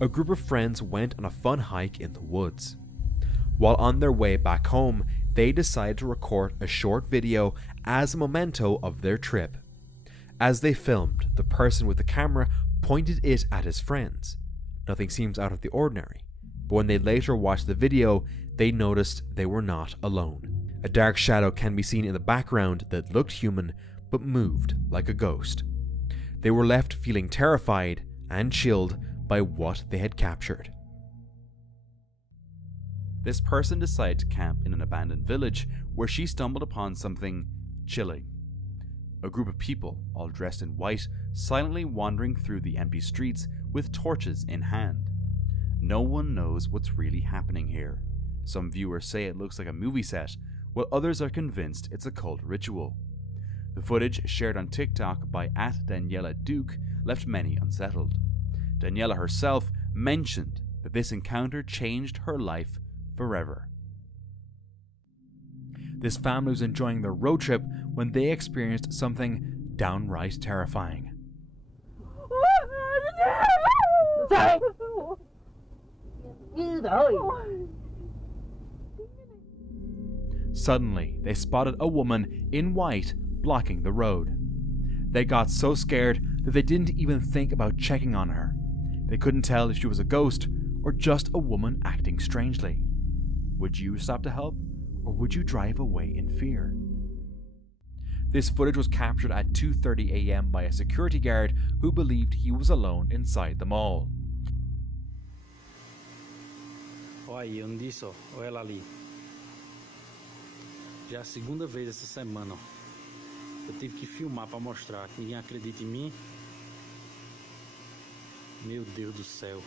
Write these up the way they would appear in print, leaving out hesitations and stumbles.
a group of friends went on a fun hike in the woods. While on their way back home, they decided to record a short video as a memento of their trip. As they filmed, the person with the camera pointed it at his friends. Nothing seems out of the ordinary, but when they later watched the video, they noticed they were not alone. A dark shadow can be seen in the background that looked human but moved like a ghost. They were left feeling terrified and chilled by what they had captured. This person decided to camp in an abandoned village where she stumbled upon something chilling. A group of people, all dressed in white, silently wandering through the empty streets with torches in hand. No one knows what's really happening here. Some viewers say it looks like a movie set, while others are convinced it's a cult ritual. The footage shared on TikTok by @Daniela Duke left many unsettled. Daniela herself mentioned that this encounter changed her life forever. This family was enjoying their road trip when they experienced something downright terrifying. Suddenly, they spotted a woman in white blocking the road. They got so scared that they didn't even think about checking on her. They couldn't tell if she was a ghost or just a woman acting strangely. Would you stop to help, or would you drive away in fear? This footage was captured at 2:30 a.m. by a security guard who believed he was alone inside the mall. Olha aí, eu não disse, ó, olha ela ali. Já é a segunda vez essa semana, ó. Eu tive que filmar para mostrar que ninguém acredita em mim. Meu Deus do céu.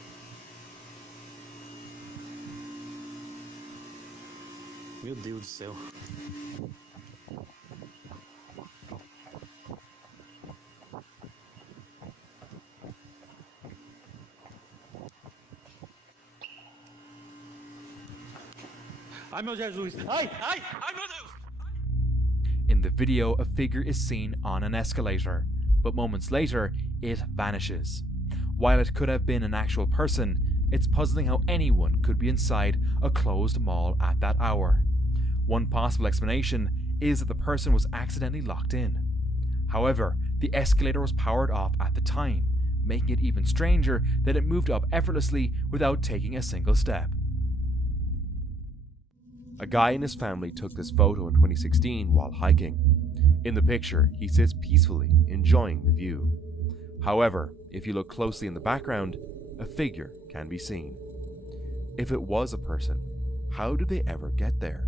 Meu Deus do céu. Ai, meu Jesus! Ai, meu Deus! In the video, a figure is seen on an escalator, but moments later, it vanishes. While it could have been an actual person, it's puzzling how anyone could be inside a closed mall at that hour. One possible explanation is that the person was accidentally locked in. However, the escalator was powered off at the time, making it even stranger that it moved up effortlessly without taking a single step. A guy and his family took this photo in 2016 while hiking. In the picture, he sits peacefully, enjoying the view. However, if you look closely in the background, a figure can be seen. If it was a person, how did they ever get there?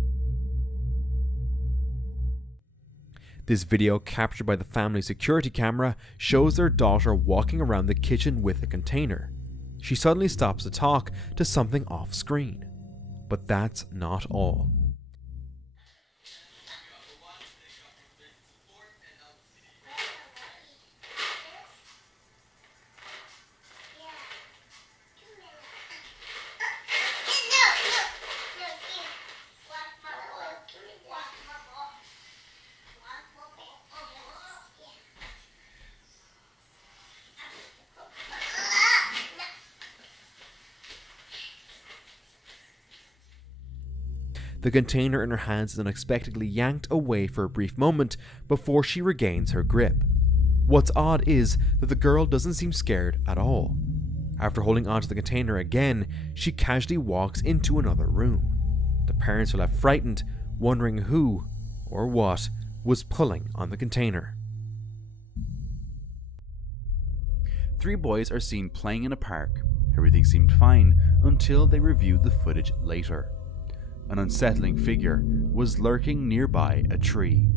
This video, captured by the family's security camera, shows their daughter walking around the kitchen with a container. She suddenly stops to talk to something off screen. But that's not all. The container in her hands is unexpectedly yanked away for a brief moment before she regains her grip. What's odd is that the girl doesn't seem scared at all. After holding onto the container again, she casually walks into another room. The parents are left frightened, wondering who or what was pulling on the container. 3 boys are seen playing in a park. Everything seemed fine until they reviewed the footage later. An unsettling figure was lurking nearby a tree.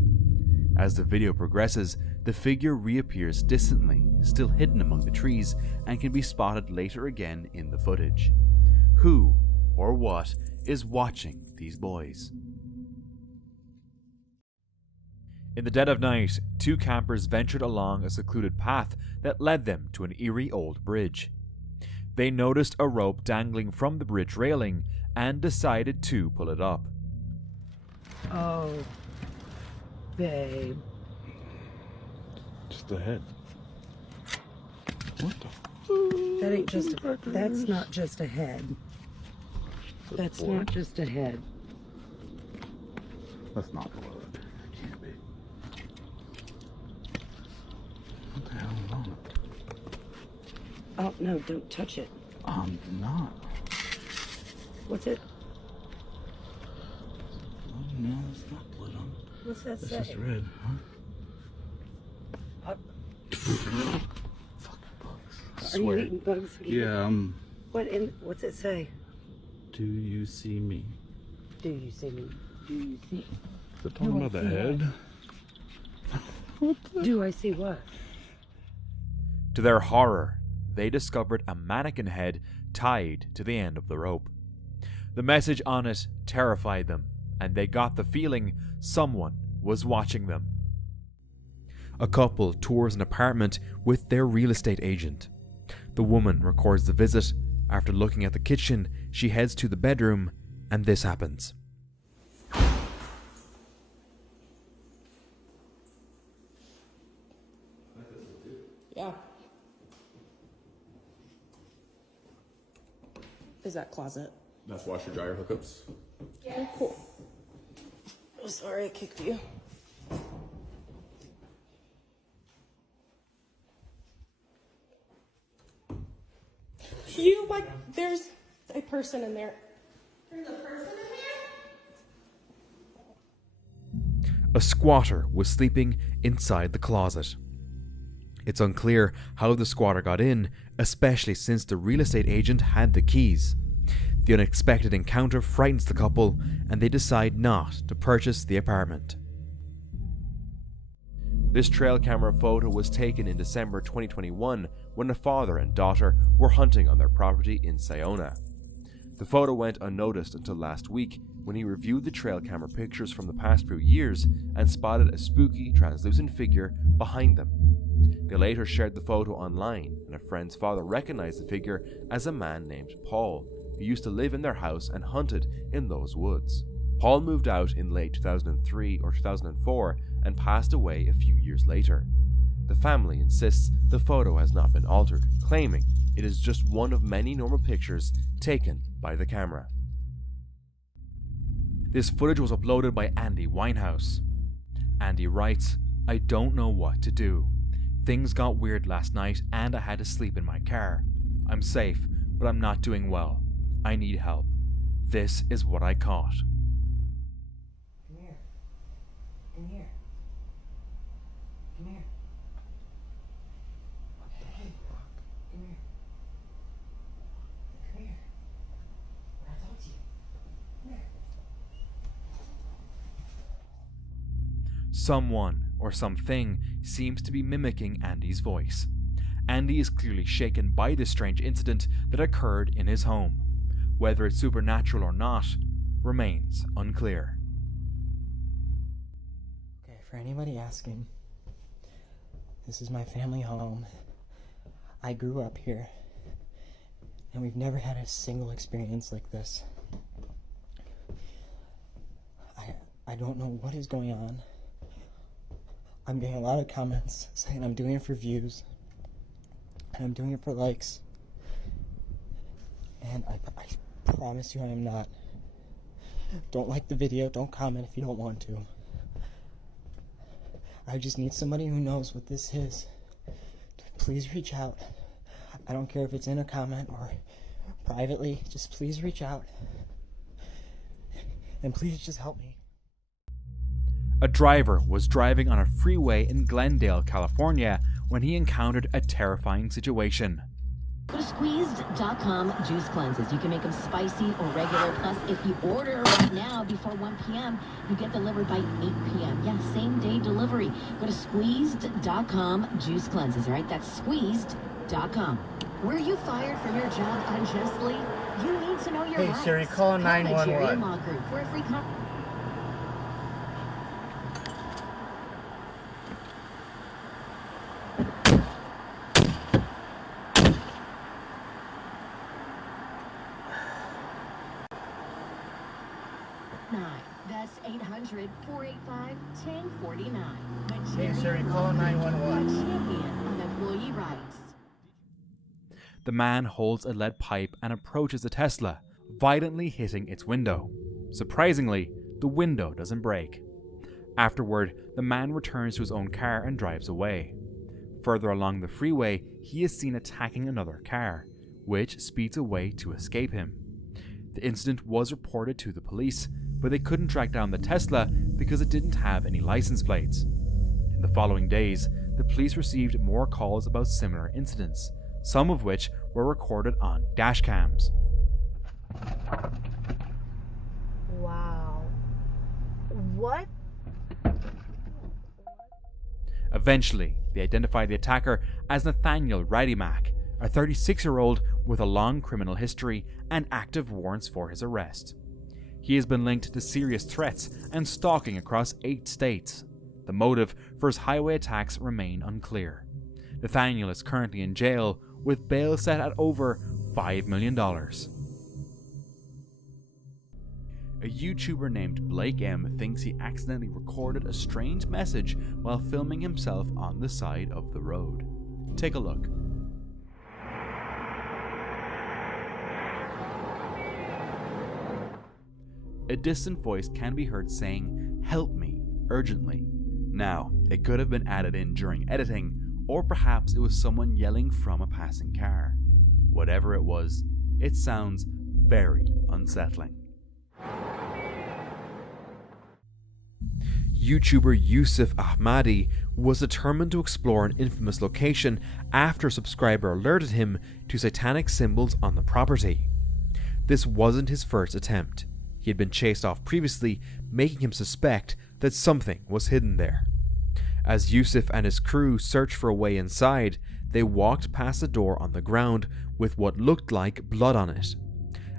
As the video progresses, the figure reappears distantly, still hidden among the trees, and can be spotted later again in the footage. Who or what is watching these boys? In the dead of night, 2 campers ventured along a secluded path that led them to an eerie old bridge. They noticed a rope dangling from the bridge railing and decided to pull it up. Oh, babe. Just ahead. What the? That ain't just that's not just a head. That's not just a head. That's not blood. It can't be. What the hell is on it? Oh no, don't touch it. I'm not. What's it? Oh, no, it's not blood on it. What's that It's say? just red, huh? Fucking bugs. I Are swear. you eating bugs again? Yeah, What's it say? do you see me? Do you see me? Do you see? Is it talking about the head? Do I see what? To their horror, they discovered a mannequin head tied to the end of the rope. The message on it terrified them, and they got the feeling someone was watching them. A couple tours an apartment with their real estate agent. The woman records the visit. After looking at the kitchen, she heads to the bedroom, and this happens. Yeah. Is that closet? That's washer dryer hookups. Yeah. Cool. Oh, sorry, I kicked you. There's a person in there. There's a person in there? A squatter was sleeping inside the closet. It's unclear how the squatter got in, especially since the real estate agent had the keys. The unexpected encounter frightens the couple, and they decide not to purchase the apartment. This trail camera photo was taken in December 2021 when a father and daughter were hunting on their property in Sayona. The photo went unnoticed until last week when he reviewed the trail camera pictures from the past few years and spotted a spooky, translucent figure behind them. They later shared the photo online, and a friend's father recognized the figure as a man named Paul, who used to live in their house and hunted in those woods. Paul moved out in late 2003 or 2004 and passed away a few years later. The family insists the photo has not been altered, claiming it is just one of many normal pictures taken by the camera. This footage was uploaded by Andy Winehouse. Andy writes, "I don't know what to do. Things got weird last night and I had to sleep in my car. I'm safe, but I'm not doing well. I need help. This is what I caught." Come here. Come here. Come here. What the fuck? Come here. Come here. What I told you. Come here. Someone or something seems to be mimicking Andy's voice. Andy is clearly shaken by this strange incident that occurred in his home. Whether it's supernatural or not remains unclear. Okay, for anybody asking, this is my family home. I grew up here, and we've never had a single experience like this. I don't know what is going on. I'm getting a lot of comments saying I'm doing it for views, and I'm doing it for likes, and I promise you I am not. Don't like the video, don't comment if you don't want to. I just need somebody who knows what this is. Please reach out. I don't care if it's in a comment or privately, just please reach out. And please just help me. A driver was driving on a freeway in Glendale, California, when he encountered a terrifying situation. Go to squeezed.com juice cleanses. You can make them spicy or regular. Plus, if you order right now before 1 p.m., you get delivered by 8 p.m. Yeah, same day delivery. Go to squeezed.com juice cleanses, all right? That's squeezed.com. Were you fired from your job unjustly? You need to know your rights. Hey, Siri, call 911. Jerry Law Group for a free That's 800-485-1049. Hey, Siri, call 911. Champion of employee rights. the man holds a lead pipe and approaches the Tesla, violently hitting its window. Surprisingly, the window doesn't break. Afterward, the man returns to his own car and drives away. Further along the freeway, he is seen attacking another car, which speeds away to escape him. The incident was reported to the police, but they couldn't track down the Tesla because it didn't have any license plates. In the following days, the police received more calls about similar incidents, some of which were recorded on dashcams. Wow. What? Eventually, they identified the attacker as Nathaniel Radimac, a 36-year-old with a long criminal history and active warrants for his arrest. He has been linked to serious threats and stalking across 8 states. The motive for his highway attacks remain unclear. Nathaniel is currently in jail with bail set at over $5 million. A YouTuber named Blake M thinks he accidentally recorded a strange message while filming himself on the side of the road. Take a look. A distant voice can be heard saying, "Help me, urgently." Now, it could have been added in during editing, or perhaps it was someone yelling from a passing car. Whatever it was, it sounds very unsettling. YouTuber Yusuf Ahmadi was determined to explore an infamous location after a subscriber alerted him to satanic symbols on the property. This wasn't his first attempt. He had been chased off previously, making him suspect that something was hidden there. As Yusuf and his crew searched for a way inside, they walked past a door on the ground with what looked like blood on it.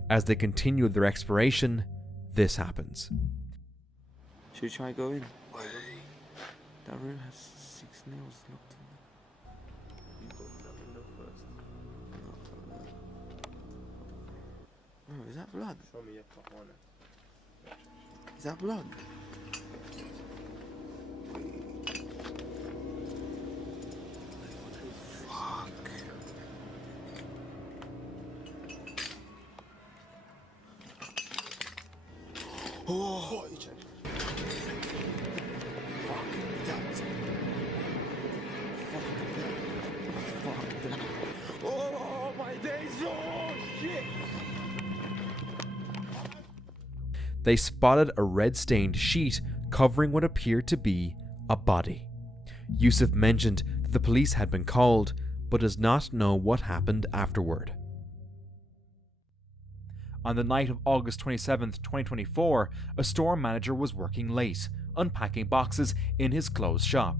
As they continued their exploration, this happens. Should we try going? That room has 6 nails locked in there. Oh, is that blood? Show me your top on it. Is that blood? Fuck. Oh, oh my days! Oh shit! They spotted a red-stained sheet covering what appeared to be a body. Yusuf mentioned that the police had been called, but does not know what happened afterward. On the night of August 27, 2024, a store manager was working late, unpacking boxes in his clothes shop.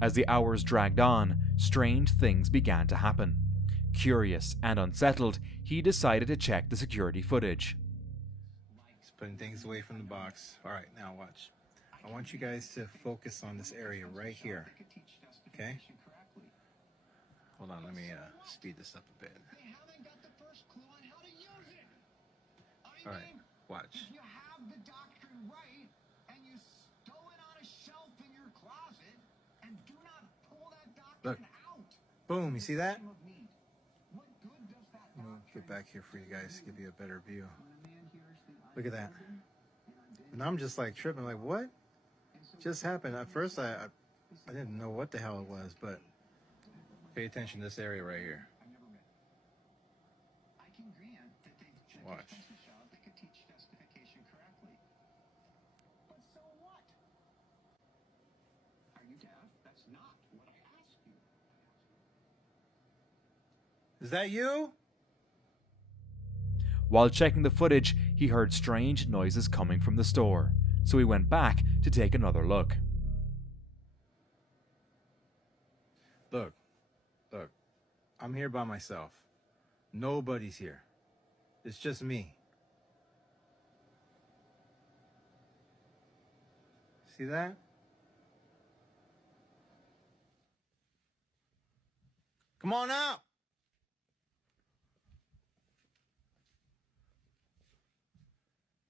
As the hours dragged on, strange things began to happen. Curious and unsettled, he decided to check the security footage. He's putting things away from the box. All right, now watch. I want you guys to focus on this area right here. Okay? Hold on, let me speed this up a bit. All right, watch. You have the doctrine right, and you stow it on a shelf in your closet, and do not pull that doctrine out. Boom, you see that? What good does that I'm gonna get back here for you guys to give you a better view. Look at that. And I'm just like tripping, like what just happened? At first I didn't know what the hell it was, but pay attention to this area right here. Watch. Is that you? While checking the footage, he heard strange noises coming from the store, so he went back to take another look. Look, I'm here by myself. Nobody's here. It's just me. See that? Come on out!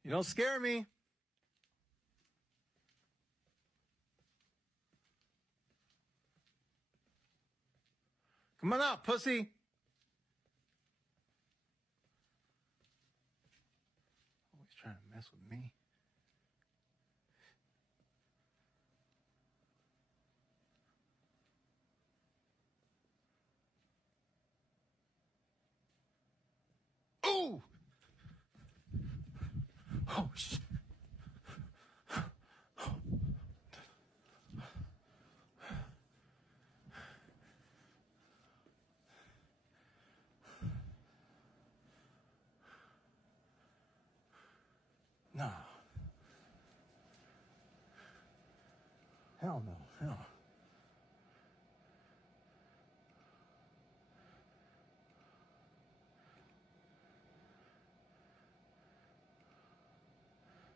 You don't scare me. Come on out, pussy. trying to mess with me. Oh! Oh, shit. No. Hell no. Hell.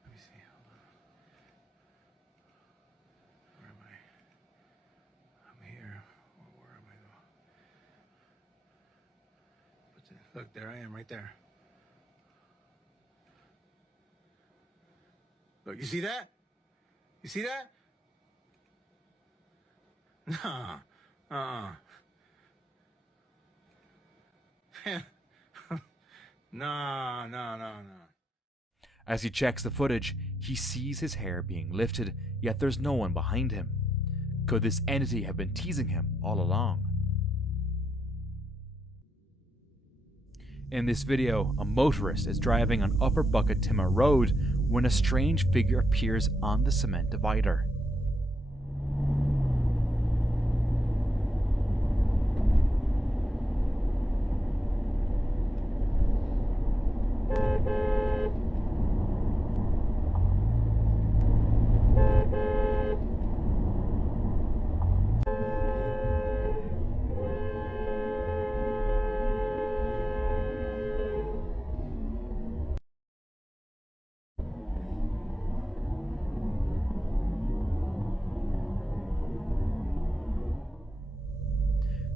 Let me see. Hold on. Where am I? I'm here. Where am I going? Look, there I am, right there. Look, you see that? You see that? Nah. No. As he checks the footage, he sees his hair being lifted, yet there's no one behind him. Could this entity have been teasing him all along? In this video, a motorist is driving on Upper Bucket Timmer Road when a strange figure appears on the cement divider.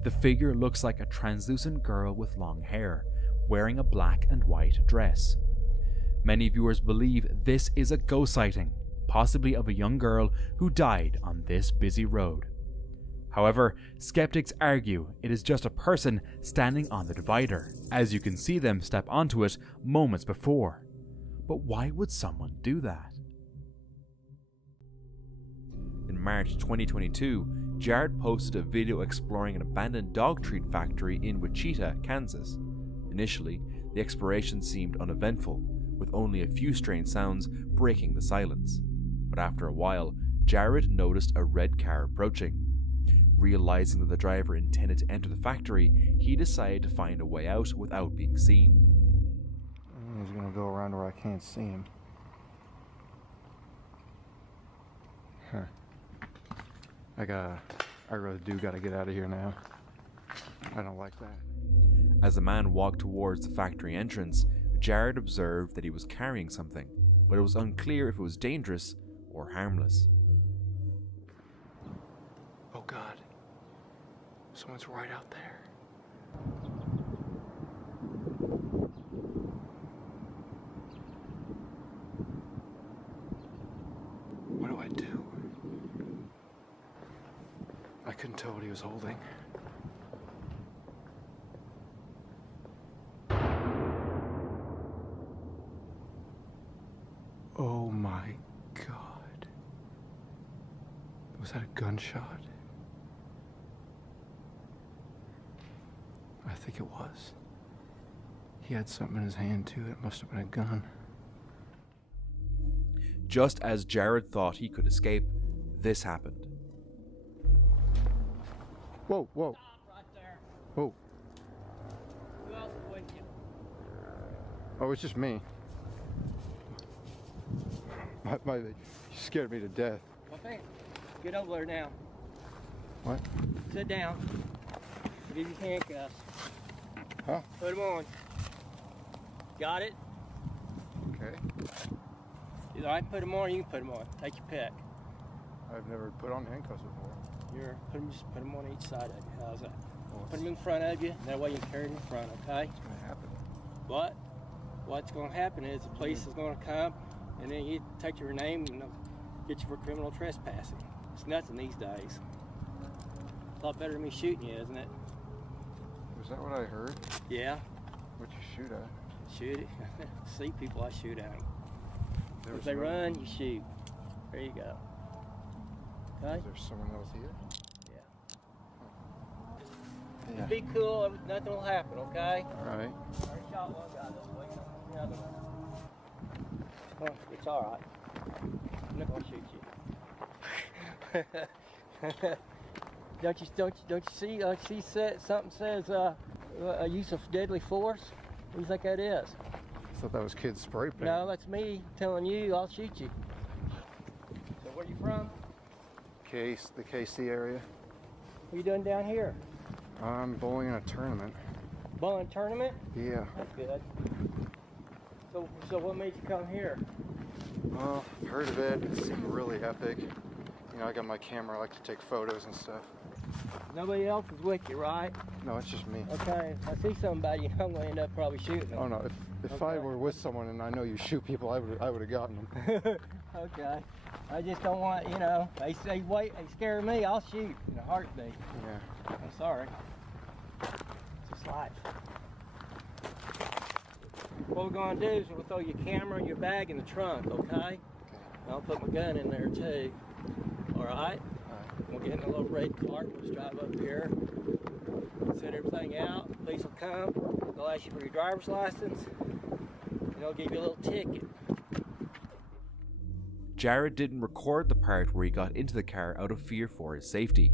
The figure looks like a translucent girl with long hair, wearing a black and white dress. Many viewers believe this is a ghost sighting, possibly of a young girl who died on this busy road. However, skeptics argue it is just a person standing on the divider, as you can see them step onto it moments before. But why would someone do that? In March 2022, Jared posted a video exploring an abandoned dog treat factory in Wichita, Kansas. Initially, the exploration seemed uneventful, with only a few strange sounds breaking the silence. But after a while, Jared noticed a red car approaching. Realizing that the driver intended to enter the factory, he decided to find a way out without being seen. He's gonna go around where I can't see him. Huh. I really do gotta get out of here now. I don't like that. As the man walked towards the factory entrance, Jared observed that he was carrying something, but it was unclear if it was dangerous or harmless. Oh God. Someone's right out there. What do I do? I couldn't tell what he was holding. Oh my God. Was that a gunshot? I think it was. He had something in his hand too. It must have been a gun. Just as Jared thought he could escape, this happened. Whoa. Stop right there. Whoa. Who else is with you? Oh, it's just me. You scared me to death. Okay. Get over there now. What? Sit down. Give you handcuffs. Huh? Put them on. Got it? Okay. Either I put them on or you can put them on. Take your pick. I've never put on handcuffs before. Just put them on each side of you. How's that? Well, Put them in front of you. That way you can carry them in front, okay? what's gonna happen? But what's going to happen is the police is going to come and then you take your name and they'll get you for criminal trespassing. It's nothing these days. A lot better than me shooting you, isn't it? Was that what I heard? Yeah. What'd you shoot at? Shoot it. See people, I shoot at them. If they run, you shoot. There you go. Okay? Is there someone else here? Yeah. Be cool, nothing will happen, okay? Alright. I already shot one guy this way. The other one. Oh, it's alright. I'm not gonna shoot you. don't you see? Something says a use of deadly force. What do you think that is? I thought that was kids spray paint. No, that's me telling you I'll shoot you. So where you from? The KC area. What are you doing down here? I'm bowling in a tournament. Bowling tournament? Yeah. That's good. So what made you come here? Well, I've heard of it. It seemed really epic. You know, I got my camera. I like to take photos and stuff. Nobody else is with you, right? No, it's just me. Okay, if I see somebody, I'm gonna end up probably shooting them. Oh no, if I were with someone and I know you shoot people, I would have gotten them. Okay. I just don't want, you know, they scare me, I'll shoot in a heartbeat. Yeah. I'm sorry. It's just life. What we're gonna do is we'll throw your camera and your bag in the trunk, okay? Okay. I'll put my gun in there too. All right? We'll get in a little red cart, we'll just drive up here, set everything out, police will come, they'll ask you for your driver's license, and they'll give you a little ticket. Jared didn't record the part where he got into the car out of fear for his safety.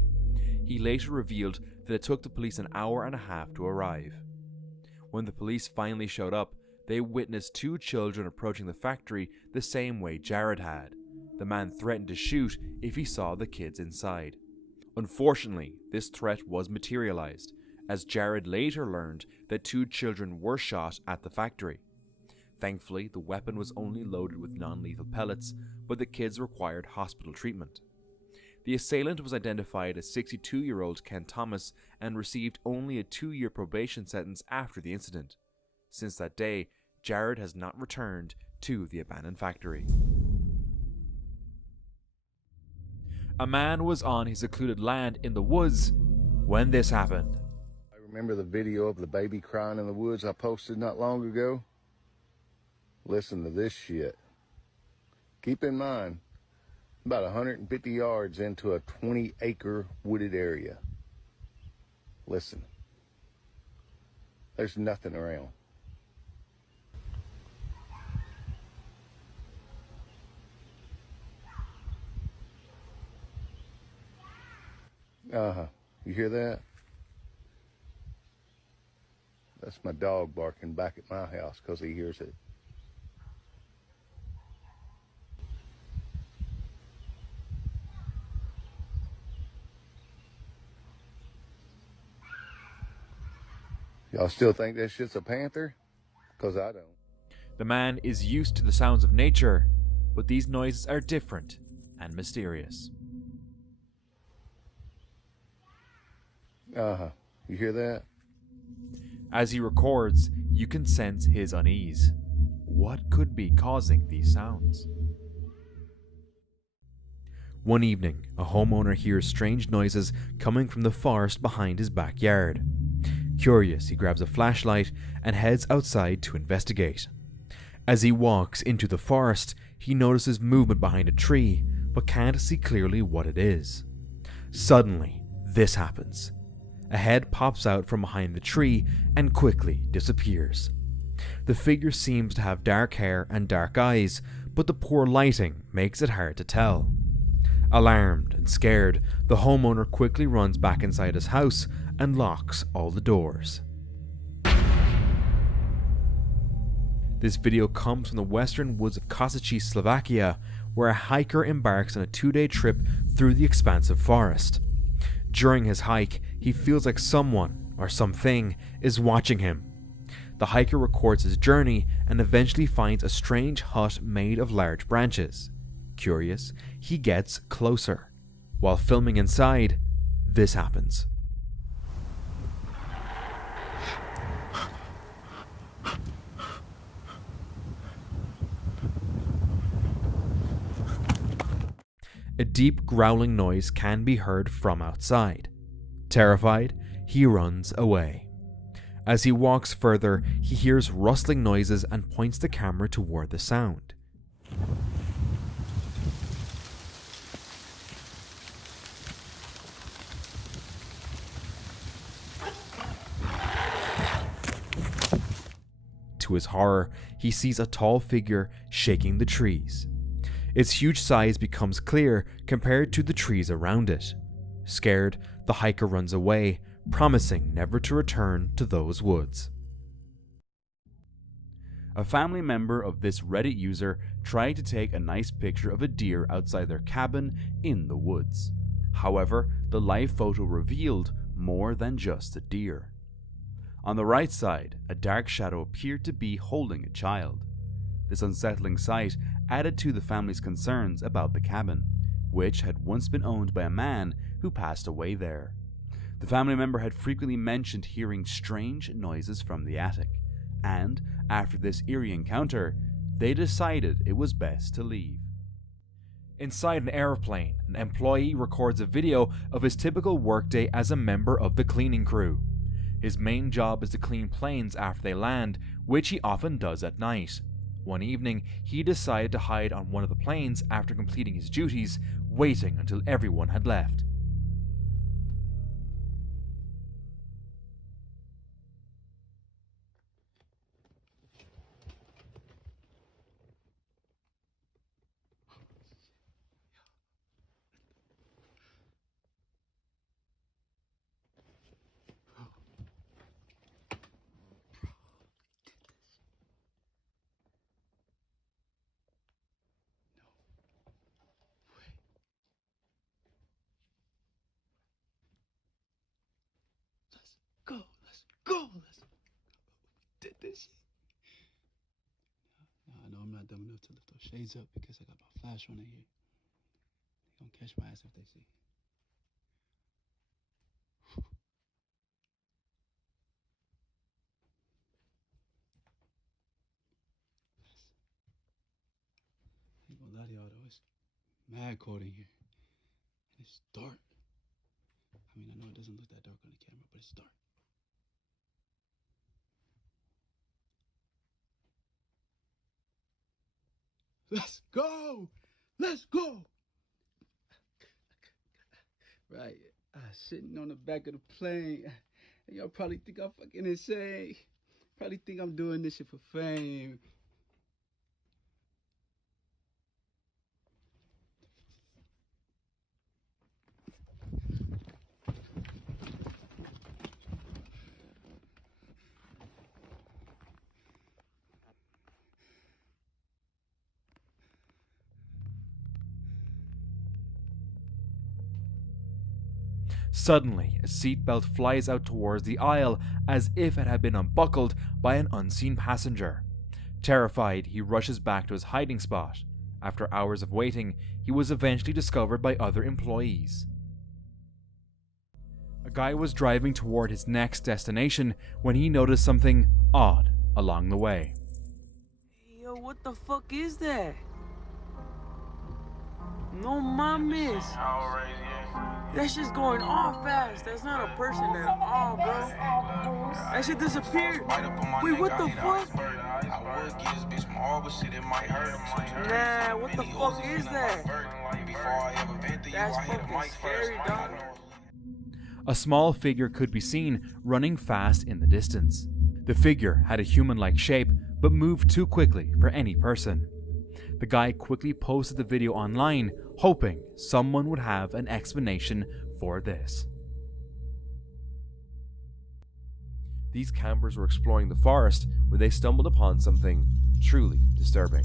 He later revealed that it took the police an hour and a half to arrive. When the police finally showed up, they witnessed 2 children approaching the factory the same way Jared had. The man threatened to shoot if he saw the kids inside. Unfortunately, this threat was materialized, as Jared later learned that 2 children were shot at the factory. Thankfully, the weapon was only loaded with non-lethal pellets, but the kids required hospital treatment. The assailant was identified as 62-year-old Ken Thomas and received only a 2-year probation sentence after the incident. Since that day, Jared has not returned to the abandoned factory. A man was on his secluded land in the woods when this happened. I remember the video of the baby crying in the woods I posted not long ago. Listen to this shit. Keep in mind, about 150 yards into a 20-acre wooded area. Listen. There's nothing around. You hear that? That's my dog barking back at my house because he hears it. Y'all still think that shit's a panther? Because I don't. The man is used to the sounds of nature, but these noises are different and mysterious. You hear that? As he records, you can sense his unease. What could be causing these sounds? One evening, a homeowner hears strange noises coming from the forest behind his backyard. Curious, he grabs a flashlight and heads outside to investigate. As he walks into the forest, he notices movement behind a tree, but can't see clearly what it is. Suddenly, this happens. A head pops out from behind the tree and quickly disappears. The figure seems to have dark hair and dark eyes, but the poor lighting makes it hard to tell. Alarmed and scared, the homeowner quickly runs back inside his house and locks all the doors. This video comes from the western woods of Kosachi, Slovakia, where a hiker embarks on a 2-day trip through the expansive forest. During his hike, he feels like someone or something is watching him. The hiker records his journey and eventually finds a strange hut made of large branches. Curious, he gets closer. While filming inside, this happens. A deep growling noise can be heard from outside. Terrified, he runs away. As he walks further, he hears rustling noises and points the camera toward the sound. to his horror, he sees a tall figure shaking the trees. Its huge size becomes clear compared to the trees around it. Scared, the hiker runs away, promising never to return to those woods. A family member of this Reddit user tried to take a nice picture of a deer outside their cabin in the woods. However, the live photo revealed more than just a deer. On the right side, a dark shadow appeared to be holding a child. This unsettling sight added to the family's concerns about the cabin, which had once been owned by a man who passed away there. The family member had frequently mentioned hearing strange noises from the attic, and after this eerie encounter, they decided it was best to leave. Inside an airplane, an employee records a video of his typical workday as a member of the cleaning crew. His main job is to clean planes after they land, which he often does at night. One evening, he decided to hide on one of the planes after completing his duties, waiting until everyone had left. Did this shit. No, I know I'm not dumb enough to lift those shades up because I got my flash running here. They gonna catch my ass if they see. I ain't gonna lie to y'all though, it's mad cold in here. And it's dark. I mean, I know it doesn't look that dark on the camera, but it's dark. Let's go! Let's go! Right, sitting on the back of the plane. And y'all probably think I'm fucking insane. Probably think I'm doing this shit for fame. Suddenly, a seatbelt flies out towards the aisle as if it had been unbuckled by an unseen passenger. Terrified, he rushes back to his hiding spot. After hours of waiting, he was eventually discovered by other employees. A guy was driving toward his next destination when he noticed something odd along the way. Yo, what the fuck is that? No mames. That shit's going off fast. That's not a person at all, bro. That shit disappeared. Wait, what the fuck? Nah, what the fuck is that? That's fucking scary, dog. A small figure could be seen running fast in the distance. The figure had a human-like shape, but moved too quickly for any person. The guy quickly posted the video online, hoping someone would have an explanation for this. These campers were exploring the forest when they stumbled upon something truly disturbing.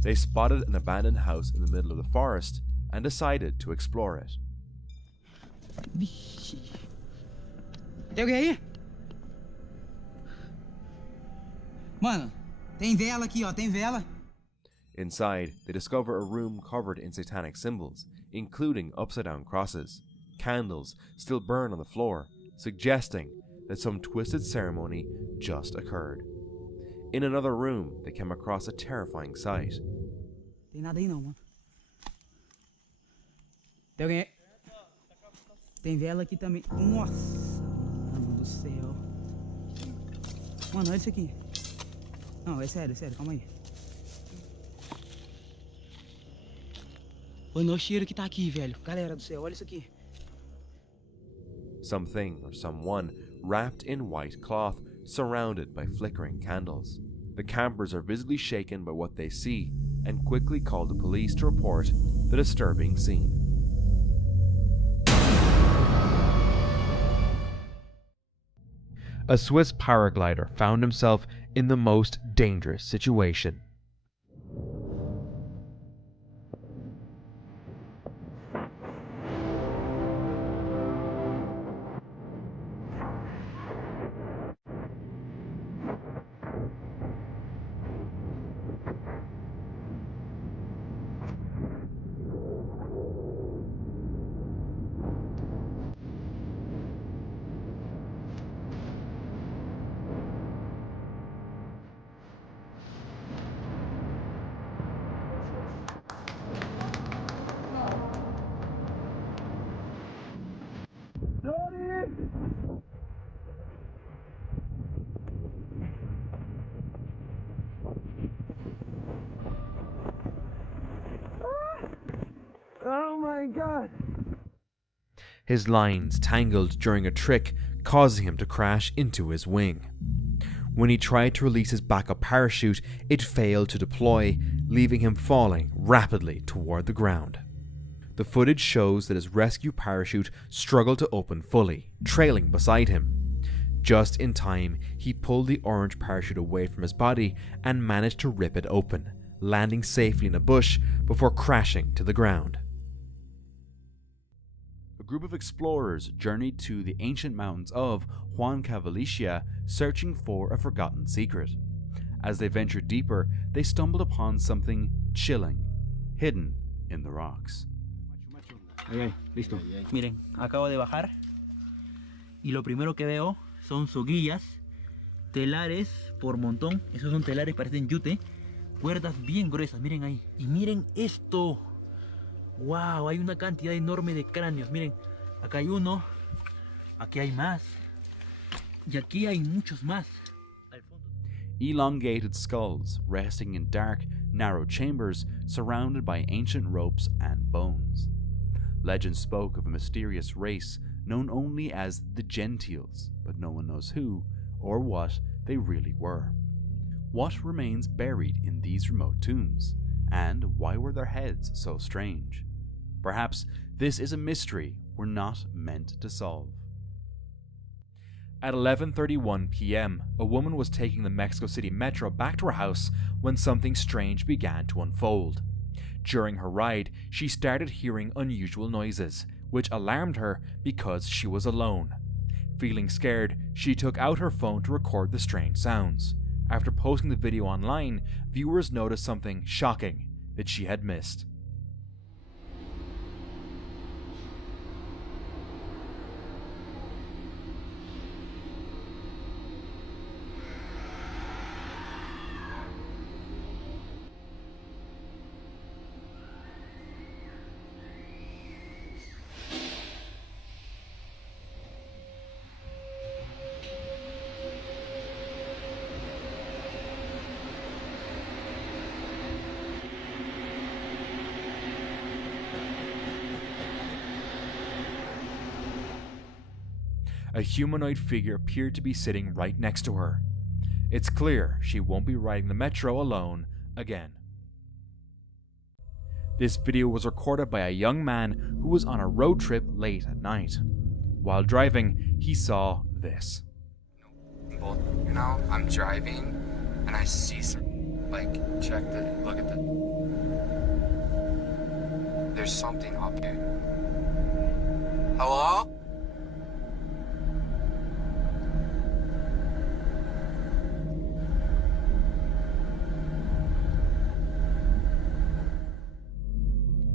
They spotted an abandoned house in the middle of the forest and decided to explore it. Tem alguém aí? Mano, tem vela aqui, ó, tem vela. Inside, they discover a room covered in satanic symbols, including upside-down crosses. Candles still burn on the floor, suggesting that some twisted ceremony just occurred. In another room, they came across a terrifying sight. Tem nada aí não, mano. Tem alguém aí? Tem vela aqui também. Nossa, mano do céu. Mano, olha isso aqui. Não, é sério, calma aí. Olha o cheiro que tá aqui, velho. Galera do céu, olha isso aqui. Something or someone wrapped in white cloth surrounded by flickering candles. The campers are visibly shaken by what they see and quickly call the police to report the disturbing scene. A Swiss paraglider found himself in the most dangerous situation. Oh my god! His lines tangled during a trick, causing him to crash into his wing. When he tried to release his backup parachute, it failed to deploy, leaving him falling rapidly toward the ground. The footage shows that his rescue parachute struggled to open fully, trailing beside him. Just in time, he pulled the orange parachute away from his body and managed to rip it open, landing safely in a bush before crashing to the ground. A group of explorers journeyed to the ancient mountains of Huancavelica, searching for a forgotten secret. As they ventured deeper, they stumbled upon something chilling, hidden in the rocks. Ahí, listo. Miren, acabo de bajar y lo primero que veo son soguillas, telares por montón. Esos son telares, parecen yute. Cuerdas bien gruesas, miren ahí. Y miren esto. Wow, hay una cantidad enorme de cráneos. Miren, acá hay uno, aquí hay más y aquí hay muchos más. Elongated skulls resting in dark, narrow chambers surrounded by ancient ropes and bones. Legend spoke of a mysterious race known only as the Gentiles, but no one knows who or what they really were. What remains buried in these remote tombs, and why were their heads so strange? Perhaps this is a mystery we're not meant to solve. At 11:31 p.m., a woman was taking the Mexico City Metro back to her house when something strange began to unfold. During her ride, she started hearing unusual noises, which alarmed her because she was alone. Feeling scared, she took out her phone to record the strange sounds. After posting the video online, viewers noticed something shocking that she had missed. A humanoid figure appeared to be sitting right next to her. It's clear she won't be riding the metro alone again. This video was recorded by a young man who was on a road trip late at night. While driving, he saw this. You know, I'm driving and I see some, look at there's something up here. Hello?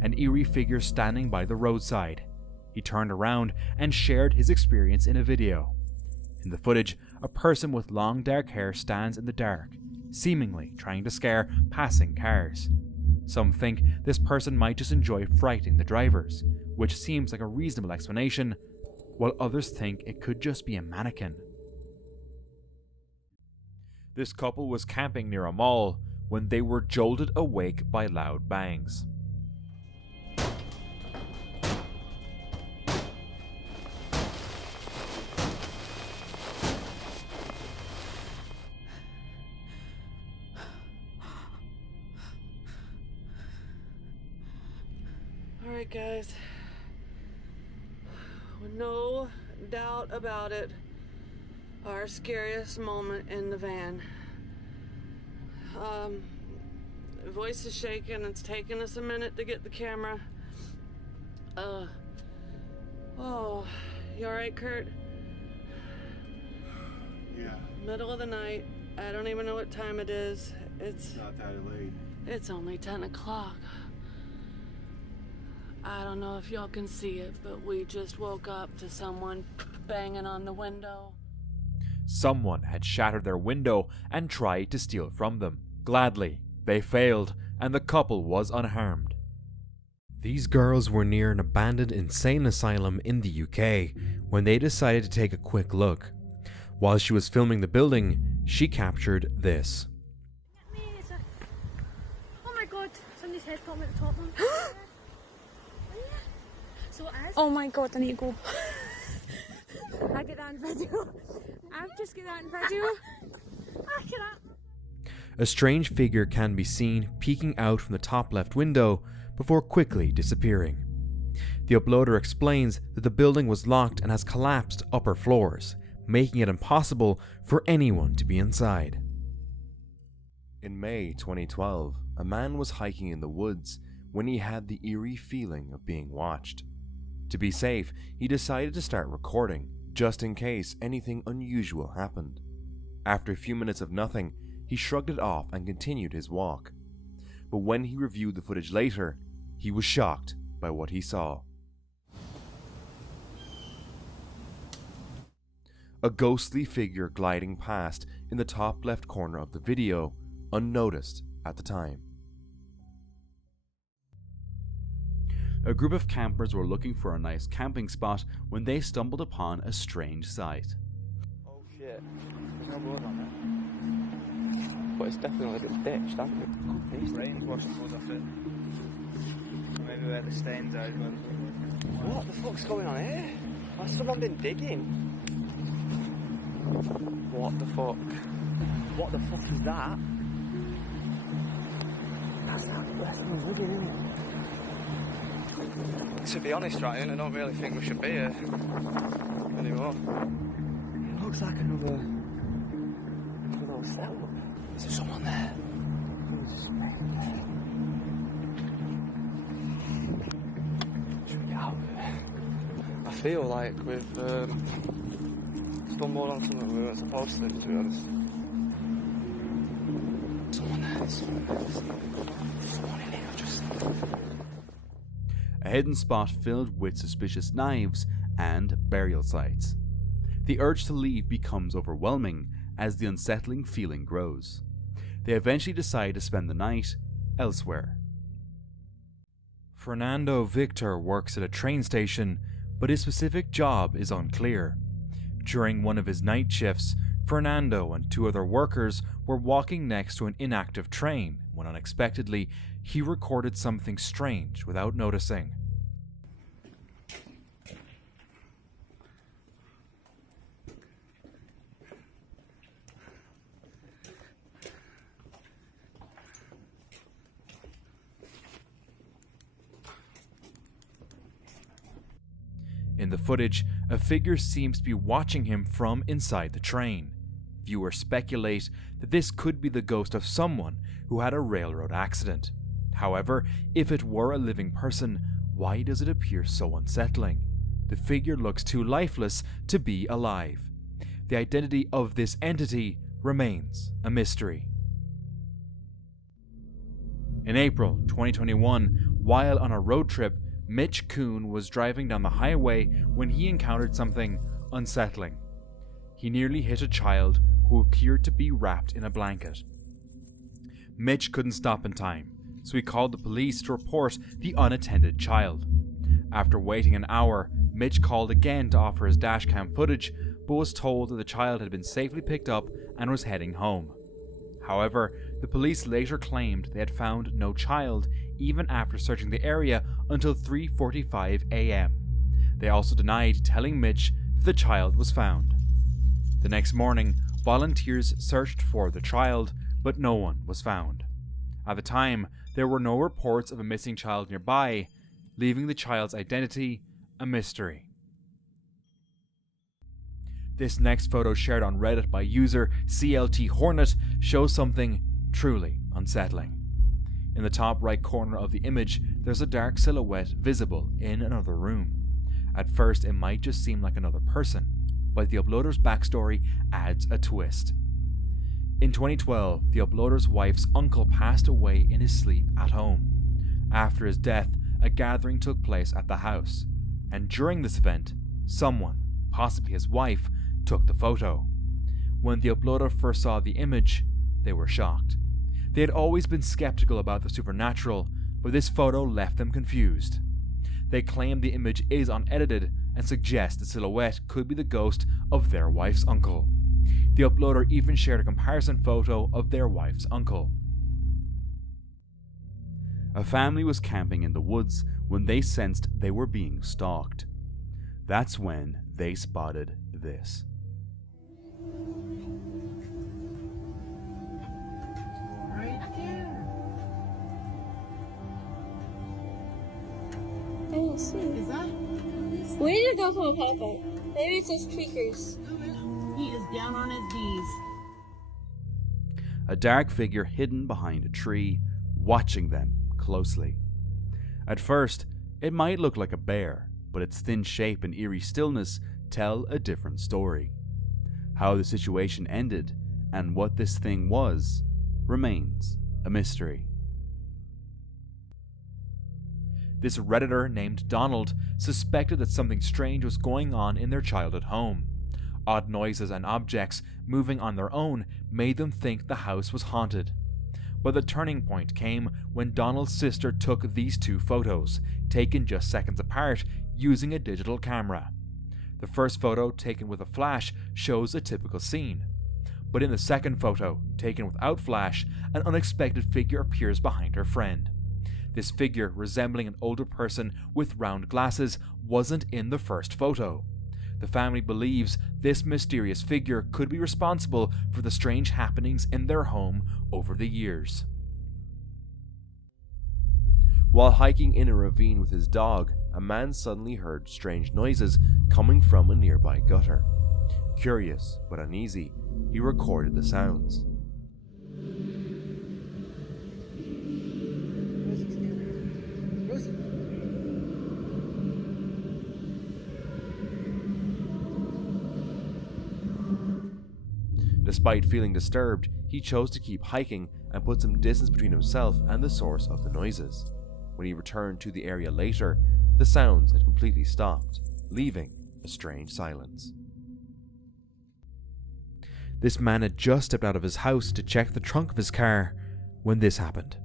An eerie figure standing by the roadside. He turned around and shared his experience in a video. In the footage, a person with long dark hair stands in the dark, seemingly trying to scare passing cars. Some think this person might just enjoy frightening the drivers, which seems like a reasonable explanation, while others think it could just be a mannequin. This couple was camping near a mall when they were jolted awake by loud bangs. Alright, guys. No doubt about it. Our scariest moment in the van. Voice is shaking. It's taken us a minute to get the camera. Oh, you alright, Kurt? Yeah. Middle of the night. I don't even know what time it is. It's not that late. It's only 10 o'clock. I don't know if y'all can see it, but we just woke up to someone banging on the window. Someone had shattered their window and tried to steal from them. Gladly, they failed, and the couple was unharmed. These girls were near an abandoned insane asylum in the UK when they decided to take a quick look. While she was filming the building, she captured this. Oh my god, somebody's head popping at the top one. So it is. Oh my god, I need to go. I get that in video. I've just get that in video. A strange figure can be seen peeking out from the top left window before quickly disappearing. The uploader explains that the building was locked and has collapsed upper floors, making it impossible for anyone to be inside. In May 2012, a man was hiking in the woods when he had the eerie feeling of being watched. To be safe, he decided to start recording, just in case anything unusual happened. After a few minutes of nothing, he shrugged it off and continued his walk. But when he reviewed the footage later, he was shocked by what he saw. A ghostly figure gliding past in the top left corner of the video, unnoticed at the time. A group of campers were looking for a nice camping spot when they stumbled upon a strange sight. Oh shit, there's no road on there. But it's definitely been ditched, hasn't it? Could be. Rain's washed the mud off it. Maybe where the stains are. What the fuck's going on here? Has someone been digging? What the fuck? What the fuck is that? That's someone's digging, isn't it? To be honest, Ryan, I don't really think we should be here anymore. It looks like another little setup. Is there someone there? Should we get out of here? I feel like we've stumbled on something we weren't supposed to be honest. Someone there, someone in here, just... A hidden spot filled with suspicious knives and burial sites. The urge to leave becomes overwhelming as the unsettling feeling grows. They eventually decide to spend the night elsewhere. Fernando Victor works at a train station, but his specific job is unclear. During one of his night shifts, Fernando and two other workers were walking next to an inactive train when unexpectedly he recorded something strange without noticing. In the footage, a figure seems to be watching him from inside the train. Viewers speculate that this could be the ghost of someone who had a railroad accident. However, if it were a living person, why does it appear so unsettling? The figure looks too lifeless to be alive. The identity of this entity remains a mystery. In April 2021, while on a road trip, Mitch Kuhn was driving down the highway when he encountered something unsettling. He nearly hit a child who appeared to be wrapped in a blanket. Mitch couldn't stop in time, so he called the police to report the unattended child. After waiting an hour, Mitch called again to offer his dashcam footage, but was told that the child had been safely picked up and was heading home. However, the police later claimed they had found no child even after searching the area until 3:45 a.m. They also denied telling Mitch that the child was found. The next morning, volunteers searched for the child, but no one was found. At the time, there were no reports of a missing child nearby, leaving the child's identity a mystery. This next photo, shared on Reddit by user CLT Hornet, shows something truly unsettling. In the top right corner of the image, there's a dark silhouette visible in another room. At first, it might just seem like another person, but the uploader's backstory adds a twist. In 2012, the uploader's wife's uncle passed away in his sleep at home. After his death, a gathering took place at the house, and during this event, someone, possibly his wife, took the photo. When the uploader first saw the image, they were shocked. They had always been skeptical about the supernatural, but this photo left them confused. They claim the image is unedited and suggest the silhouette could be the ghost of their wife's uncle. The uploader even shared a comparison photo of their wife's uncle. A family was camping in the woods when they sensed they were being stalked. That's when they spotted this. Right there. I don't see it. Is that? We need to go for a pop-up. Maybe it's those tweakers. He is down on his knees. A dark figure hidden behind a tree, watching them closely. At first, it might look like a bear, but its thin shape and eerie stillness tell a different story. How the situation ended and what this thing was remains a mystery. This Redditor named Donald suspected that something strange was going on in their childhood home. Odd noises and objects moving on their own made them think the house was haunted. But the turning point came when Donald's sister took these two photos, taken just seconds apart using a digital camera. The first photo, taken with a flash, shows a typical scene. But in the second photo, taken without flash, an unexpected figure appears behind her friend. This figure, resembling an older person with round glasses, wasn't in the first photo. The family believes this mysterious figure could be responsible for the strange happenings in their home over the years. While hiking in a ravine with his dog, a man suddenly heard strange noises coming from a nearby gutter. Curious but uneasy, he recorded the sounds. Despite feeling disturbed, he chose to keep hiking and put some distance between himself and the source of the noises. When he returned to the area later, the sounds had completely stopped, leaving a strange silence. This man had just stepped out of his house to check the trunk of his car when this happened.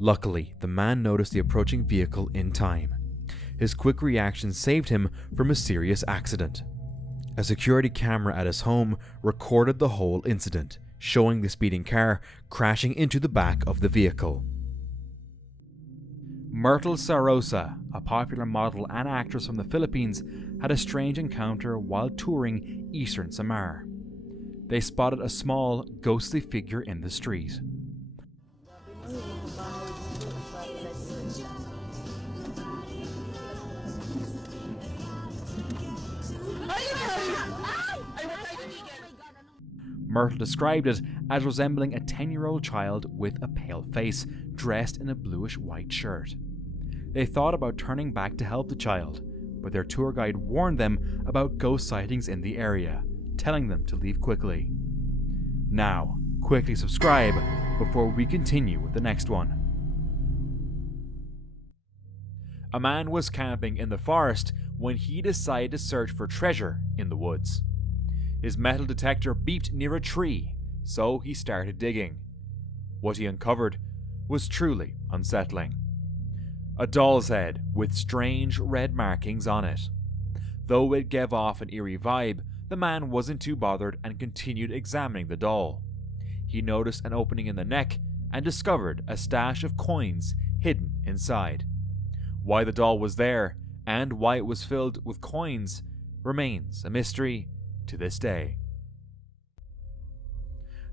Luckily, the man noticed the approaching vehicle in time. His quick reaction saved him from a serious accident. A security camera at his home recorded the whole incident, showing the speeding car crashing into the back of the vehicle. Myrtle Sarosa, a popular model and actress from the Philippines, had a strange encounter while touring eastern Samar. They spotted a small, ghostly figure in the street. Myrtle described it as resembling a 10-year-old child with a pale face, dressed in a bluish-white shirt. They thought about turning back to help the child, but their tour guide warned them about ghost sightings in the area, telling them to leave quickly. Now, quickly subscribe before we continue with the next one. A man was camping in the forest when he decided to search for treasure in the woods. His metal detector beeped near a tree, so he started digging. What he uncovered was truly unsettling. A doll's head with strange red markings on it. Though it gave off an eerie vibe, the man wasn't too bothered and continued examining the doll. He noticed an opening in the neck and discovered a stash of coins hidden inside. Why the doll was there, and why it was filled with coins, remains a mystery to this day.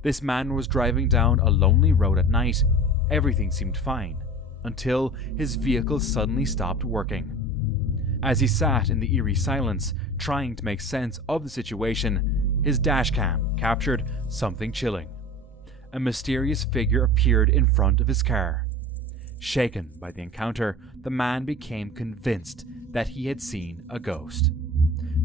This man was driving down a lonely road at night. Everything seemed fine, until his vehicle suddenly stopped working. As he sat in the eerie silence, trying to make sense of the situation, his dashcam captured something chilling. A mysterious figure appeared in front of his car. Shaken by the encounter, the man became convinced that he had seen a ghost.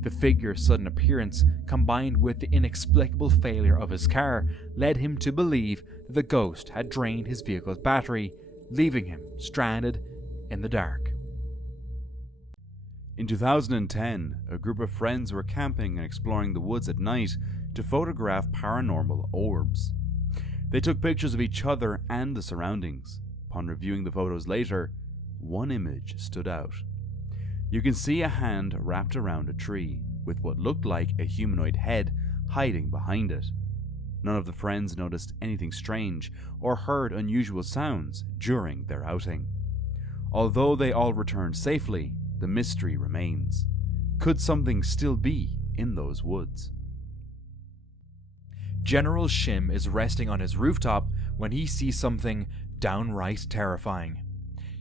The figure's sudden appearance, combined with the inexplicable failure of his car, led him to believe that the ghost had drained his vehicle's battery, leaving him stranded in the dark. In 2010, a group of friends were camping and exploring the woods at night to photograph paranormal orbs. They took pictures of each other and the surroundings. Upon reviewing the photos later, one image stood out. You can see a hand wrapped around a tree, with what looked like a humanoid head hiding behind it. None of the friends noticed anything strange or heard unusual sounds during their outing. Although they all returned safely, the mystery remains. Could something still be in those woods? General Shim is resting on his rooftop when he sees something downright terrifying.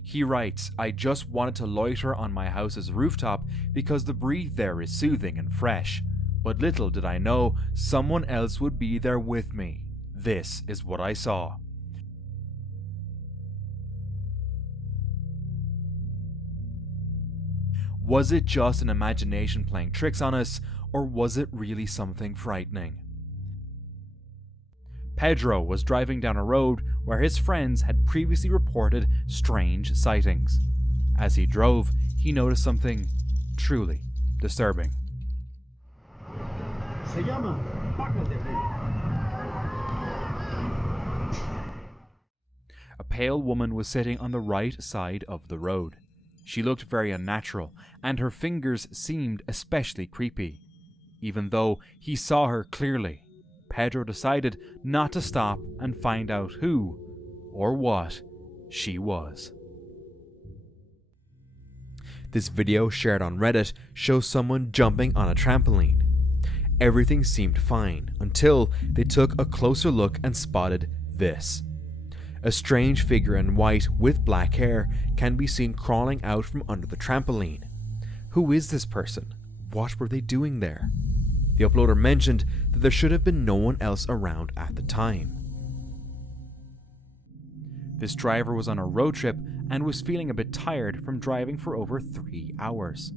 He writes, "I just wanted to loiter on my house's rooftop because the breeze there is soothing and fresh. But little did I know someone else would be there with me. This is what I saw." Was it just an imagination playing tricks on us, or was it really something frightening? Pedro was driving down a road where his friends had previously reported strange sightings. As he drove, he noticed something truly disturbing. A pale woman was sitting on the right side of the road. She looked very unnatural, and her fingers seemed especially creepy. Even though he saw her clearly, Pedro decided not to stop and find out who or what she was. This video shared on Reddit shows someone jumping on a trampoline. Everything seemed fine until they took a closer look and spotted this. A strange figure in white with black hair can be seen crawling out from under the trampoline. Who is this person? What were they doing there? The uploader mentioned that there should have been no one else around at the time. This driver was on a road trip and was feeling a bit tired from driving for over 3 hours.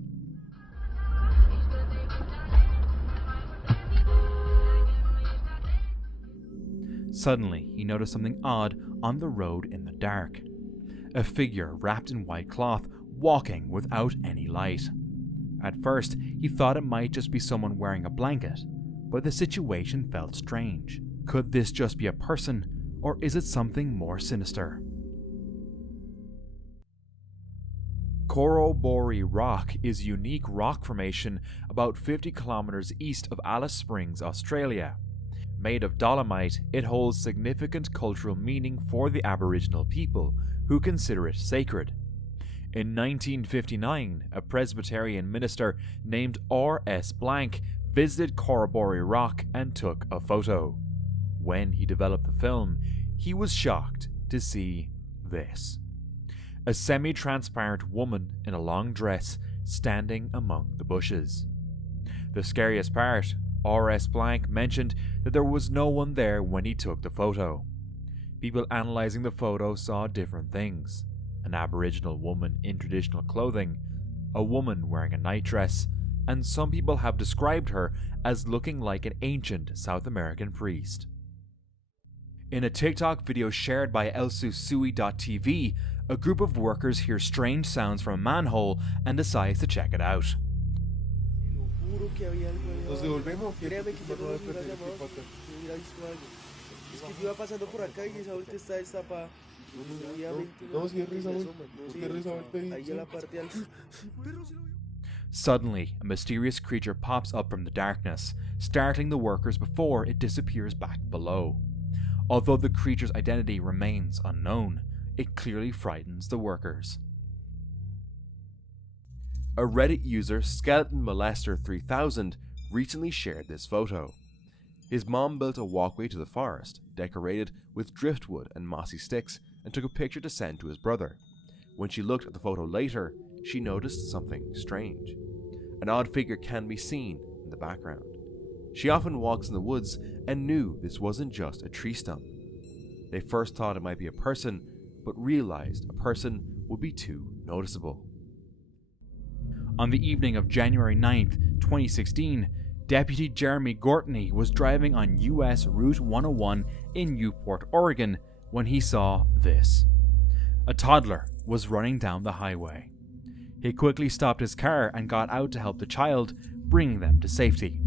Suddenly, he noticed something odd on the road in the dark. A figure wrapped in white cloth, walking without any light. At first, he thought it might just be someone wearing a blanket, but the situation felt strange. Could this just be a person, or is it something more sinister? Corroboree Rock is a unique rock formation about 50 kilometers east of Alice Springs, Australia. Made of dolomite, it holds significant cultural meaning for the Aboriginal people, who consider it sacred. In 1959, a Presbyterian minister named R.S. Blank visited Corroboree Rock and took a photo. When he developed the film, he was shocked to see this. A semi-transparent woman in a long dress standing among the bushes. The scariest part, R.S. Blank mentioned that there was no one there when he took the photo. People analyzing the photo saw different things. An Aboriginal woman in traditional clothing, a woman wearing a nightdress, and some people have described her as looking like an ancient South American priest. In a TikTok video shared by elsusui.tv, a group of workers hear strange sounds from a manhole and decides to check it out. Nos devolvemos. Créeme que yo no voy a llamado. Hubiera visto algo. Es que yo iba pasando por acá y esa vuelta está destapada. Suddenly, a mysterious creature pops up from the darkness, startling the workers before it disappears back below. Although the creature's identity remains unknown, it clearly frightens the workers. A Reddit user, Skeleton Molester 3000, recently shared this photo. His mom built a walkway to the forest, decorated with driftwood and mossy sticks, and took a picture to send to his brother. When she looked at the photo later, she noticed something strange. An odd figure can be seen in the background. She often walks in the woods and knew this wasn't just a tree stump. They first thought it might be a person, but realized a person would be too noticeable. On the evening of January 9th, 2016, Deputy Jeremy Gortney was driving on US Route 101 in Newport, Oregon, when he saw this. A toddler was running down the highway. He quickly stopped his car and got out to help the child, bringing them to safety.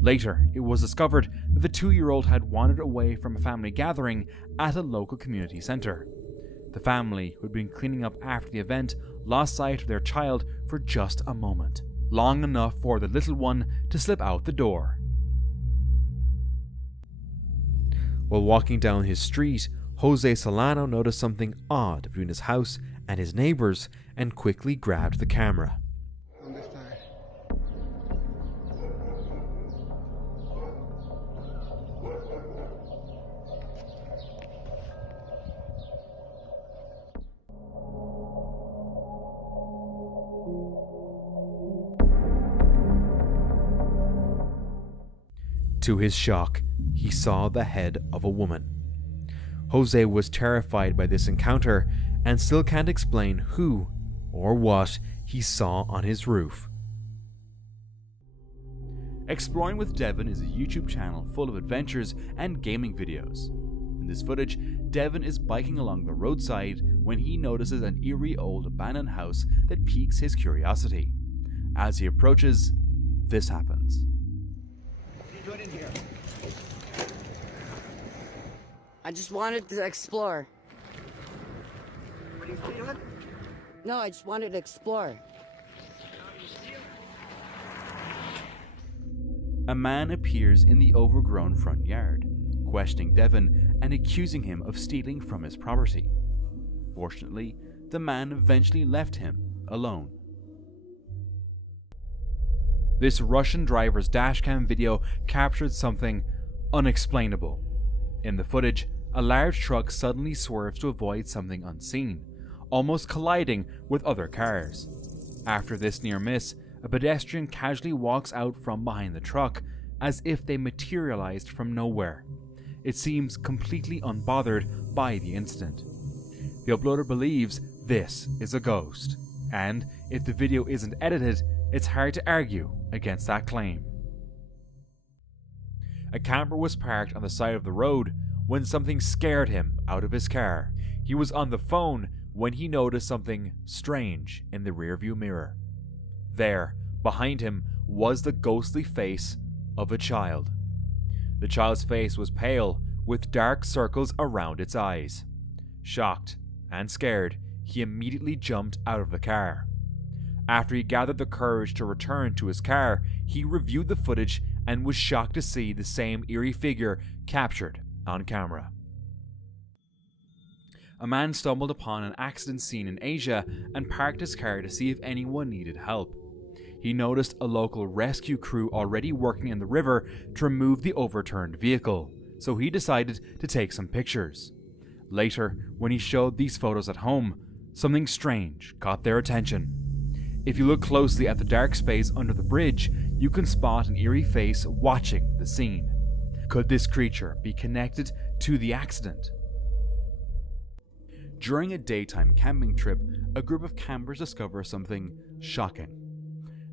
Later, it was discovered that the 2-year-old had wandered away from a family gathering at a local community center. The family, who had been cleaning up after the event, lost sight of their child for just a moment, long enough for the little one to slip out the door. While walking down his street, Jose Solano noticed something odd between his house and his neighbors and quickly grabbed the camera. To his shock, he saw the head of a woman. Jose was terrified by this encounter and still can't explain who or what he saw on his roof. Exploring with Devin is a YouTube channel full of adventures and gaming videos. In this footage, Devin is biking along the roadside when he notices an eerie old abandoned house that piques his curiosity. As he approaches, this happens. What are you doing in here? I just wanted to explore. What are you stealing? No, I just wanted to explore. A man appears in the overgrown front yard, questioning Devin and accusing him of stealing from his property. Fortunately, the man eventually left him alone. This Russian driver's dashcam video captured something unexplainable. In the footage, a large truck suddenly swerves to avoid something unseen, almost colliding with other cars. After this near miss, a pedestrian casually walks out from behind the truck as if they materialized from nowhere. It seems completely unbothered by the incident. The uploader believes this is a ghost, and if the video isn't edited, it's hard to argue against that claim. A camper was parked on the side of the road when something scared him out of his car. He was on the phone when he noticed something strange in the rearview mirror. There, behind him, was the ghostly face of a child. The child's face was pale, with dark circles around its eyes. Shocked and scared, he immediately jumped out of the car. After he gathered the courage to return to his car, he reviewed the footage and was shocked to see the same eerie figure captured on camera. A man stumbled upon an accident scene in Asia and parked his car to see if anyone needed help. He noticed a local rescue crew already working in the river to remove the overturned vehicle, so he decided to take some pictures. Later, when he showed these photos at home, something strange caught their attention. If you look closely at the dark space under the bridge, you can spot an eerie face watching the scene. Could this creature be connected to the accident? During a daytime camping trip, a group of campers discover something shocking.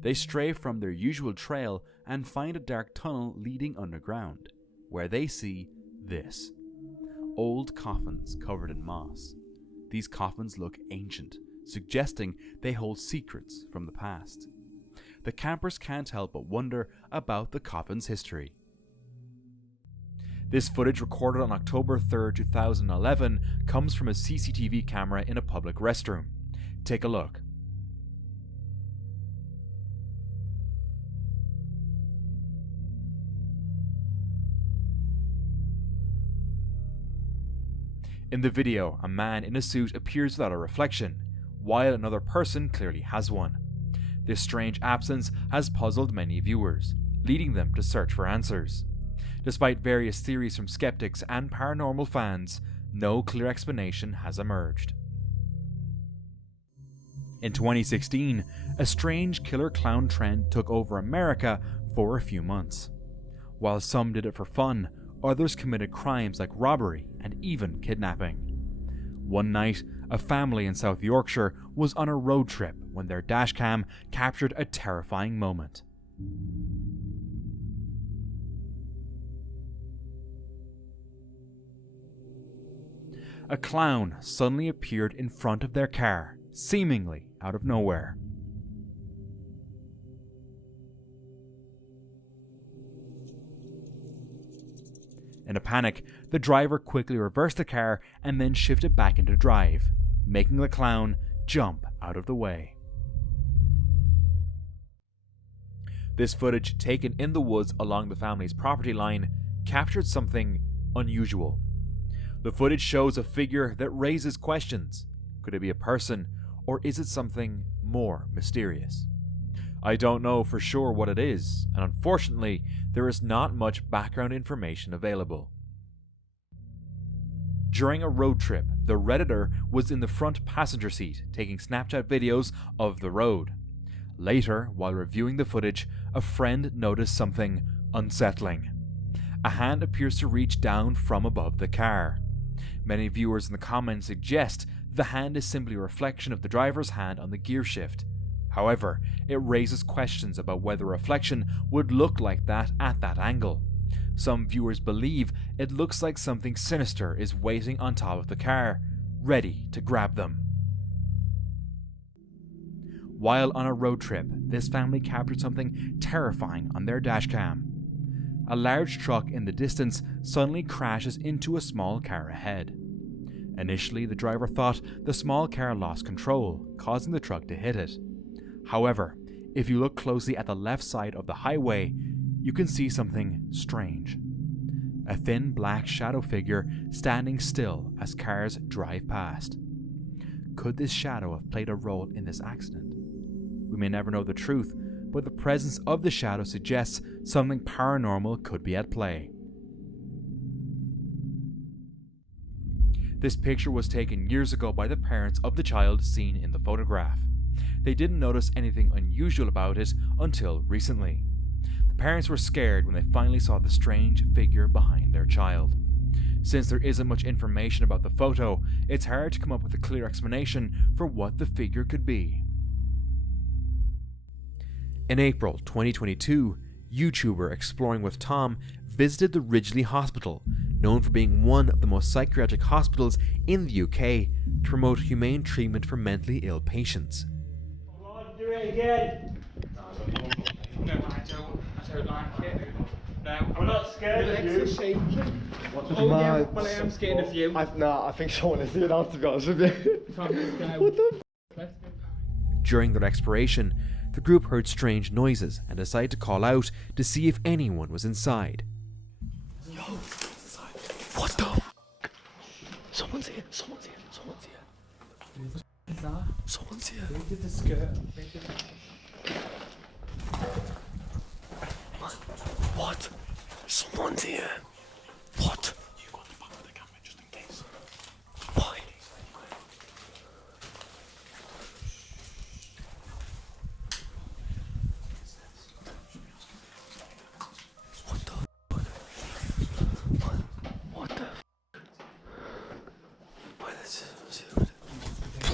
They stray from their usual trail and find a dark tunnel leading underground, where they see this. Old coffins covered in moss. These coffins look ancient, suggesting they hold secrets from the past. The campers can't help but wonder about the coffin's history. This footage, recorded on October 3rd, 2011, comes from a CCTV camera in a public restroom. Take a look. In the video, a man in a suit appears without a reflection, while another person clearly has one. This strange absence has puzzled many viewers, leading them to search for answers. Despite various theories from skeptics and paranormal fans, no clear explanation has emerged. In 2016, a strange killer clown trend took over America for a few months. While some did it for fun, others committed crimes like robbery and even kidnapping. One night, a family in South Yorkshire was on a road trip when their dashcam captured a terrifying moment. A clown suddenly appeared in front of their car, seemingly out of nowhere. In a panic, the driver quickly reversed the car and then shifted back into drive, making the clown jump out of the way. This footage, taken in the woods along the family's property line, captured something unusual. The footage shows a figure that raises questions. Could it be a person, or is it something more mysterious? I don't know for sure what it is, and unfortunately, there is not much background information available. During a road trip, the Redditor was in the front passenger seat taking Snapchat videos of the road. Later, while reviewing the footage, a friend noticed something unsettling. A hand appears to reach down from above the car. Many viewers in the comments suggest the hand is simply a reflection of the driver's hand on the gear shift. However, it raises questions about whether a reflection would look like that at that angle. Some viewers believe it looks like something sinister is waiting on top of the car, ready to grab them. While on a road trip, this family captured something terrifying on their dashcam. A large truck in the distance suddenly crashes into a small car ahead. Initially, the driver thought the small car lost control, causing the truck to hit it. However, if you look closely at the left side of the highway, you can see something strange. A thin black shadow figure standing still as cars drive past. Could this shadow have played a role in this accident? We may never know the truth, but the presence of the shadow suggests something paranormal could be at play. This picture was taken years ago by the parents of the child seen in the photograph. They didn't notice anything unusual about it until recently. The parents were scared when they finally saw the strange figure behind their child. Since there isn't much information about the photo, it's hard to come up with a clear explanation for what the figure could be. In April 2022, YouTuber Exploring with Tom visited the Ridgely Hospital, known for being one of the most psychiatric hospitals in the UK, to promote humane treatment for mentally ill patients. Do it again. No, I don't like it. No, I'm not scared of you. Legs are shaking. Oh yeah, well I am scared of you. I think someone is doing out, to be honest with you. Come, let's go. What the Let's go. During their exploration, the group heard strange noises and decided to call out to see if anyone was inside. Yo! What the? Someone's here, someone's here, someone's here. What is that? Someone's here. Look at the skirt. What? Someone's here. What? You got the back of the camera just in case. Why? What the? What the? Why this is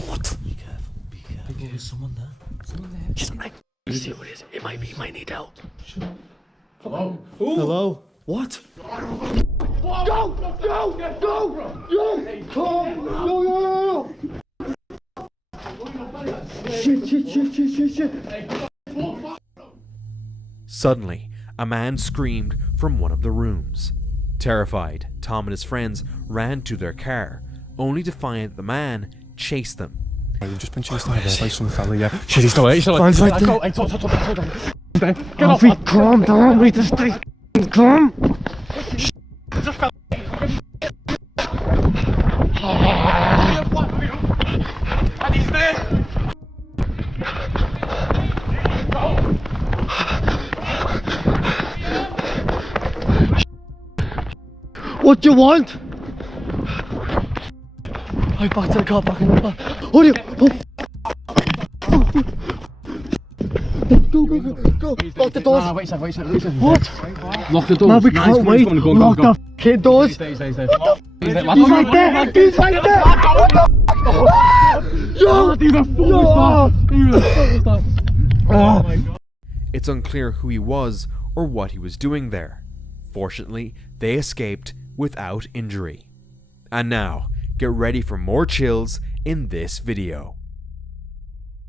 what? Be careful. Be careful. There's someone there. Someone there. Just like. See what it is. It might need help. Hello? Hello? What? Go! Go! Go! Yo! Go! Shit. Suddenly, a man screamed from one of the rooms. Terrified, Tom and his friends ran to their car, only to find that the man chased them. You've just been chased out there by some fella, yeah. Shit, he's not right. Go! Hey, talk. Get off! Calm down, wait to stay calm! And he's there! What do you want? Right, back to the car, back in the car. Oh, you. Go. Lock the doors. Nah, wait a second. What? Lock the doors. Man, we can't wait. Lock the f***ing doors. Stay. He's right there. Oh my God. It's unclear who he was or what he was doing there. Fortunately, they escaped without injury. And now, get ready for more chills in this video.